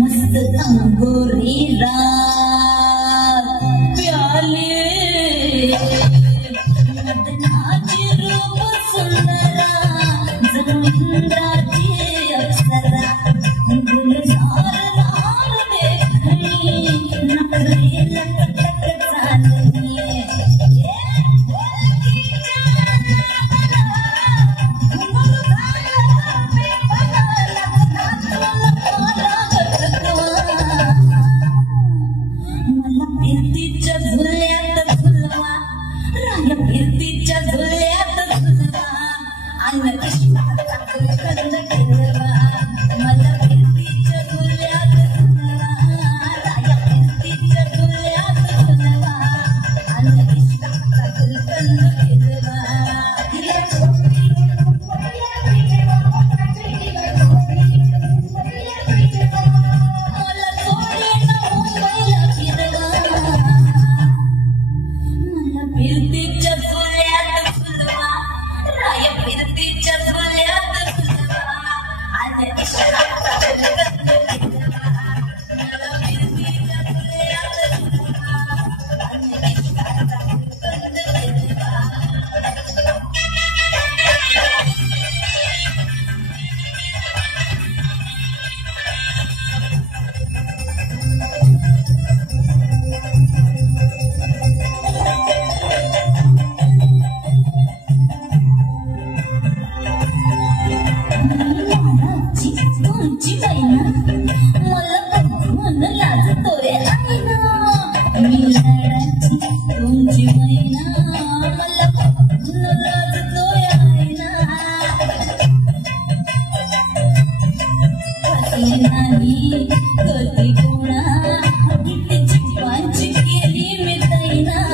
मस्त अंगोरी रात प्याले मदनाची रूप सुंदरा जमींद्राची अप्सरा गुलजार लाल देखणी नखरे लटक चालली कीर्तीच्या झुल्यात झुलवा आणि कृष्णाचा गुलकंद केलवा मला कीर्तीच्या झुल्यात झुलवा राया कीर्तीच्या झुल्यात झुलवा आणि कृष्णाचा गुलकंद केलवा तुमची बहिण मला बघून लाजतोय आईना मी लाडाची तुमची बहिण मला बघून लाजतोय आईना कधी नाही कधी कोणा किती चिपांची केली मी दैना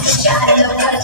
Shut up.